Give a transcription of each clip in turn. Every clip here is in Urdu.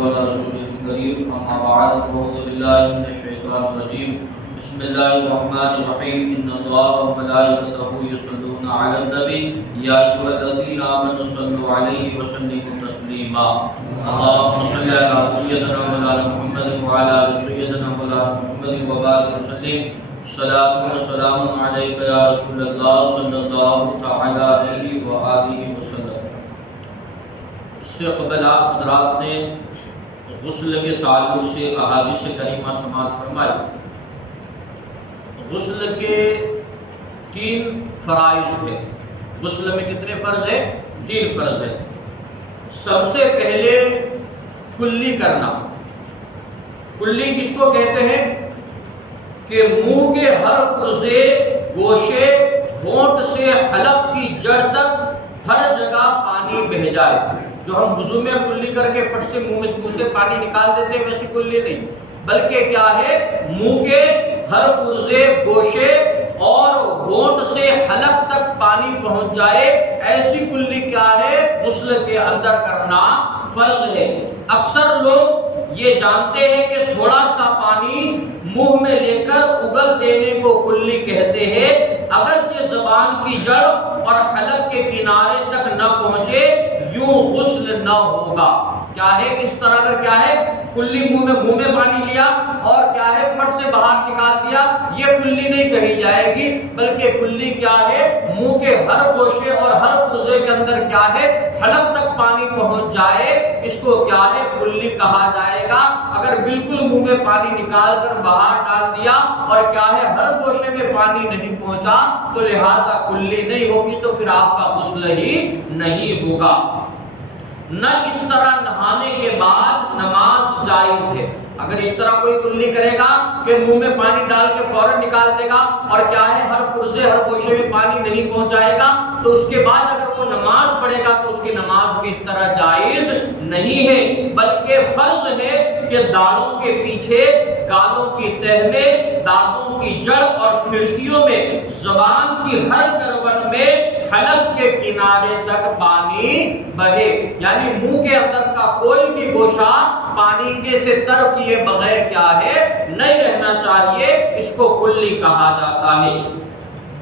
وعلى رسوله الكريم أما بعد أعوذ بالله من الشيطان الرجيم بسم الله الرحمن الرحيم إن الله وملائكته يصلون على النبي يا أيها الذين آمنوا صلوا عليه وسلموا تسليما اللهم صل على سيدنا مولانا محمد وعلى آل سيدنا مولانا محمد وبارك وسلم الصلاة والسلام عليك يا رسول الله صلى الله تعالى عليه وآله وسلم۔ اس سے قبل آپ حضرات نے غسل کے تعلق سے احادیث کریمہ سماعت فرمائی۔ غسل کے 3 فرائض ہیں۔ غسل میں کتنے فرض ہیں؟ 3 فرض ہیں۔ سب سے پہلے کلی کرنا۔ کلی کس کو کہتے ہیں؟ کہ منہ کے ہر پرزے، گوشے، ہونٹ سے حلق کی جڑ تک ہر جگہ پانی بہہ جائے۔ جو ہم وضو میں کلی کر کے فٹ سے منہ سے پانی نکال دیتے ہیں ویسی کلی نہیں، بلکہ کیا ہے، منہ کے ہر پرزے، گوشے اور ہونٹ سے حلق تک پانی پہنچ جائے، ایسی کلی کیا ہے، غسل کے اندر کرنا فرض ہے۔ اکثر لوگ یہ جانتے ہیں کہ تھوڑا سا پانی منہ میں لے کر اگل دینے کو کلی کہتے ہیں، اگرچہ زبان کی جڑ اور حلق کے کنارے تک نہ پہنچے یوں غسل نہ ہوگا۔ کیا ہے، اس طرح اگر کیا ہے کلی منہ میں پانی لیا اور کیا ہے فٹ سے باہر نکال دیا، یہ کلی نہیں کہی جائے گی، بلکہ کلی کیا ہے، منہ کے ہر گوشے اور ہر پرزے کے اندر کیا ہے، حلق تک پانی پہنچ جائے، اس کو کیا ہے، کلی کہا جائے گا۔ اگر بالکل منہ میں پانی نکال کر باہر ڈال دیا اور کیا ہے ہر گوشے میں پانی نہیں پہنچا تو لہذا کلی نہیں ہوگی، تو پھر آپ کا غسل ہی نہیں ہوگا۔ نہ اس طرح نہانے کے بعد نماز جائز ہے۔ اگر اس طرح کوئی کلی کرے گا کہ منہ میں پانی ڈال کے فوراً نکال دے گا اور کیا ہے ہر پرزے ہر گوشے میں پانی نہیں پہنچائے گا، تو اس کے بعد اگر وہ نماز پڑھے گا تو اس کی نماز بھی اس طرح جائز نہیں ہے، بلکہ فرض ہے کہ دانتوں کے پیچھے، گالوں کی تہ میں، دانتوں کی جڑ اور کھڑکیوں میں، زبان کی ہر کروٹ میں حلق کے کنارے تک پانی بہے، یعنی منہ کے اندر کا کوئی بھی گوشہ پانی کے سے تر کیے بغیر کیا ہے، نہیں رہنا چاہیے، اس کو کلی کہا جاتا ہے۔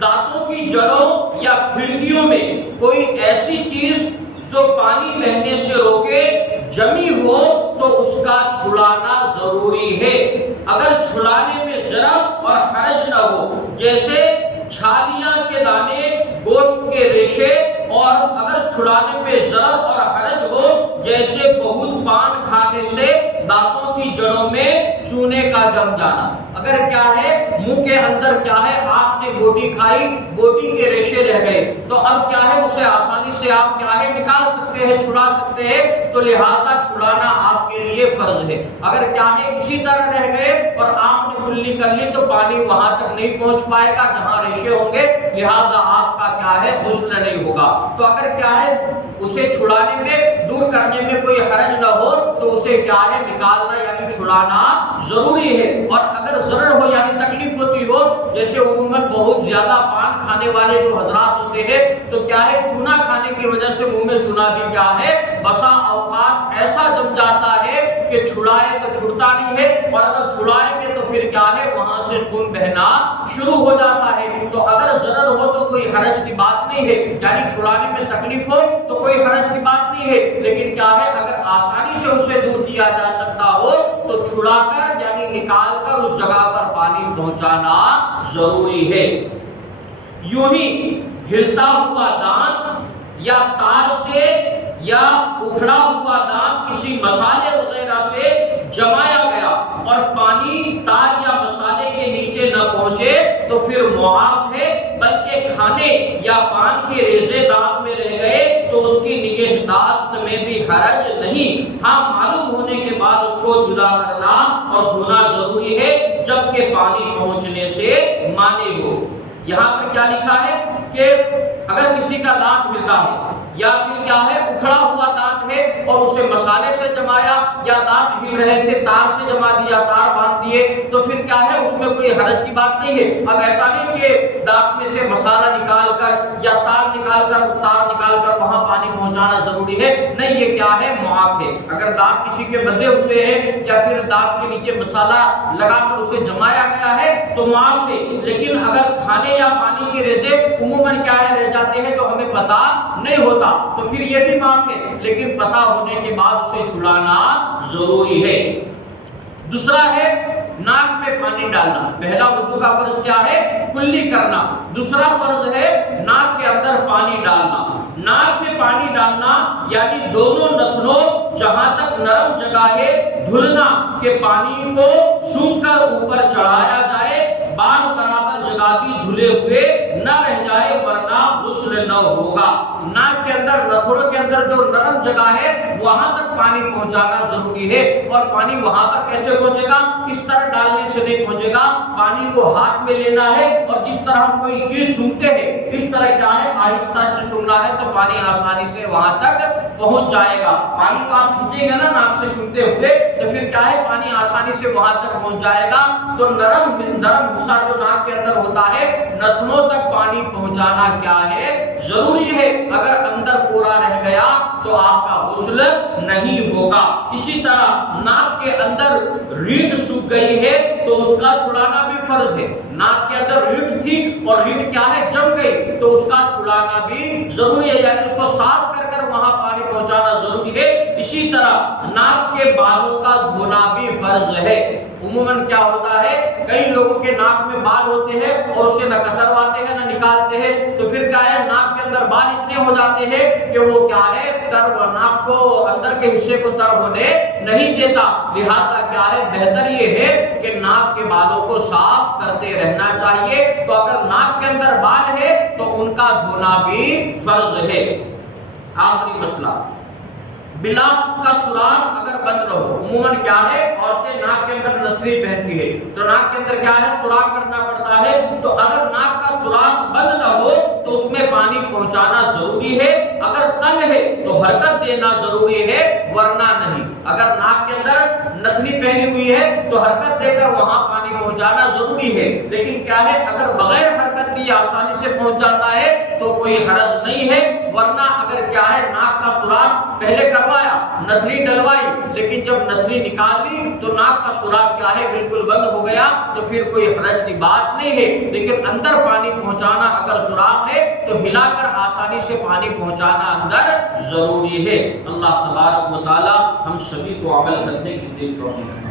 دانتوں کی جڑوں یا کھڑکیوں میں کوئی ایسی چیز جو پانی بہنے سے روکے جمی ہو تو اس کا چھڑانا ضروری ہے۔ اگر چھڑانے میں ضرر اور حرج نہ ہو، جیسے چھالیاں کے دانے، گوشت کے ریشے، اور اگر چھڑانے میں ضرر اور حرج ہو، جیسے بہت پان کھانے سے دانتوں کی جڑوں میں چونے کا جم جانا۔ اگر کیا ہے منہ کے اندر کیا ہے آپ نے بوٹی کھائی، بوٹی کے ریشے رہ گئے، تو اب کیا ہے اسے آسانی سے آپ کیا ہے نکال سکتے ہیں، چھڑا سکتے ہیں، تو لہذا چھڑانا آپ کے لیے فرض ہے۔ اگر کیا ہے اسی طرح رہ گئے اور آپ نے کلی کر لی تو پانی وہاں تک نہیں پہنچ پائے گا جہاں ریشے ہوں گے، لہذا آپ کا کیا ہے غسل نہیں ہوگا۔ تو اگر کیا ہے اسے چھڑانے میں، دور کرنے میں کوئی حرج نہ ہو تو اسے کیا ہے نکالنا یعنی چھڑانا ضروری ہے۔ اور اگر ضرر ہو یعنی تکلیف ہوتی ہو، جیسے عموماً بہت زیادہ پان کھانے والے جو حضرات ہوتے ہیں تو کیا ہے چونا کھانے کی وجہ سے منہ میں چونا بھی کیا ہے بسا اوقات ایسا جم جاتا ہے کہ چھڑائے تو چھڑتا نہیں ہے، اور اگر چھڑائیں گے تو پھر کیا ہے وہاں سے خون بہنا شروع ہو جاتا ہے۔ تو اگر ضرر ہو تو کوئی حرج کی بات نہیں ہے، یعنی چھڑانے میں تکلیف ہو تو کوئی حرج کی بات نہیں ہے، لیکن کیا ہے اگر آسانی سے اسے دور کیا جا سکتا ہو تو چھڑا کر یعنی نکال کر اس جگہ پر پانی پہنچانا ضروری ہے۔ یوں ہی ہلتا ہوا دانت یا تار سے یا اکھڑا ہوا دانت کسی مسالے وغیرہ سے جمایا گیا اور پانی تار یا مسالے کے نیچے نہ پہنچے تو پھر معاف ہے، بلکہ کھانے یا پان کے ریزے دانت میں رہ گئے تو اس کی نگہداشت میں بھی حرج نہیں۔ ہاں معلوم ہونے کے بعد اس کو جدا کرنا اور دھونا ضروری ہے جبکہ پانی پہنچنے سے مانع ہو۔ یہاں پر کیا لکھا ہے کہ اگر کسی کا دانت ملتا ہے یا پھر کیا ہے اکھڑا ہوا دانت دانت ہے اور اسے مسالے سے جمایا یا دانت ہل رہے تھے تار سے جما دیا، تار باندھ دیے، تو پھر کیا ہے اس میں کوئی حرج کی بات نہیں ہے۔ اب ایسا نہیں کہ دانت میں سے مسالہ نکال کر یا تار نکال کر وہاں پانی پہنچانا ضروری ہے، نہیں، یہ کیا ہے، معاف ہے۔ اگر دانت کسی کے بندے ہوئے ہیں یا پھر دانت کے نیچے مسالہ لگا کر اسے جمایا گیا ہے تو معاف ہے، لیکن اگر کھانے یا پانی کے ریزے عموماً کیا ہے رہ جاتے ہیں جو ہمیں پتہ نہیں ہوتا تو پھر یہ بھی معاف ہے، لیکن پتہ ہونے کے بعد اسے چھڑانا ضروری ہے۔ دوسرا ہے ناک میں پانی ڈالنا۔ پہلا وضو کا فرض کیا ہے، کلی کرنا، دوسرا فرض ہے ناک کے اندر پانی ڈالنا۔ ناک میں پانی ڈالنا یعنی دونوں نتنوں جہاں تک نرم جگہ ہے دھلنا کہ پانی کو سونگھ کر اوپر چڑھایا جائے، بال برابر جگہ بھی دھلے ہوئے نہ رہ جائے ورنہ غسل نہ ہوگا۔ ناک کے اندر نتھنوں کے اندر جو نرم جگہ ہے وہاں تک پانی پہنچانا ضروری ہے، اور پانی وہاں تک کیسے پہنچے گا، اس طرح ڈالنے سے نہیں پہنچے گا، پانی کو ہاتھ میں لینا ہے اور جس طرح ہم کوئی چیز سونگتے ہیں اس طرح کیا ہے آہستہ سے سونگنا ہے تو پانی آسانی سے وہاں تک پہنچ جائے گا۔ پانی کو آپ کھینچیں گے نا ناک سے سونگتے ہوئے تو پھر کیا ہے پانی آسانی سے وہاں تک پہنچ جائے گا۔ تو نرم حصہ جو ناک کے اندر ہوتا ہے نتنوں تک پانی پہنچانا کیا ہے، ضروری ہے۔ اگر اندر پورا رہ گیا تو آپ کا غسل نہیں ہوگا۔ اسی طرح ناک کے اندر ریڑھ سوکھ گئی ہے تو اس کا چھڑانا بھی فرض ہے۔ ناک کے اندر ریڑھ تھی اور ریڑھ کیا ہے جم گئی تو اس کا چھڑانا بھی ضروری ہے، یعنی اس کو صاف کر کر وہاں پانی پہنچانا ضروری ہے۔ اسی طرح ناک کے بالوں کا دھونا بھی فرض ہے۔ عموماً کیا ہوتا ہے کئی لوگوں کے ناک میں بال ہوتے ہیں اور اسے نہ کترواتے ہیں نہ نکالتے ہیں، تو پھر کیا ہے ناک کے اندر بال اتنے ہو جاتے ہیں کہ وہ کیا ہے ناک کو اندر کے حصے کو تر ہونے نہیں دیتا۔ لہذا کیا ہے بہتر یہ ہے کہ ناک کے بالوں کو صاف کرتے رہنا چاہیے۔ تو اگر ناک کے اندر بال ہے تو ان کا دھونا بھی فرض ہے۔ آخری مسئلہ، بلاک کا سوراخ اگر بند رہو، عموماً کیا ہے عورتیں ناک کے اندر نتھنی پہنتی ہے تو ناک کے اندر کیا ہے سوراخ کرنا پڑتا ہے، تو اگر ناک کا سوراخ بند نہ ہو تو اس میں پانی پہنچانا ضروری ہے۔ اگر تنگ ہے تو حرکت دینا ضروری ہے ورنہ نہیں۔ اگر ناک کے اندر نتھنی پہنی ہوئی ہے تو حرکت دے کر وہاں پانی پہنچانا ضروری ہے، لیکن کیا ہے اگر بغیر حرکت کی آسانی سے پہنچ جاتا ہے تو کوئی حرج نہیں ہے، ورنہ اگر کیا ہے ناک کا سوراخ پہلے کروایا، نتھنی ڈلوائی، لیکن جب نتھنی نکال لی تو ناک کا سوراخ کیا ہے بالکل بند ہو گیا تو پھر کوئی حرج کی بات نہیں ہے، لیکن اندر پانی پہنچانا اگر سوراخ ہے تو ہلا کر آسانی سے پانی پہنچانا اندر ضروری ہے۔ اللہ تبارک و تعالی ہم سبھی کو عمل کرنے کی توفیق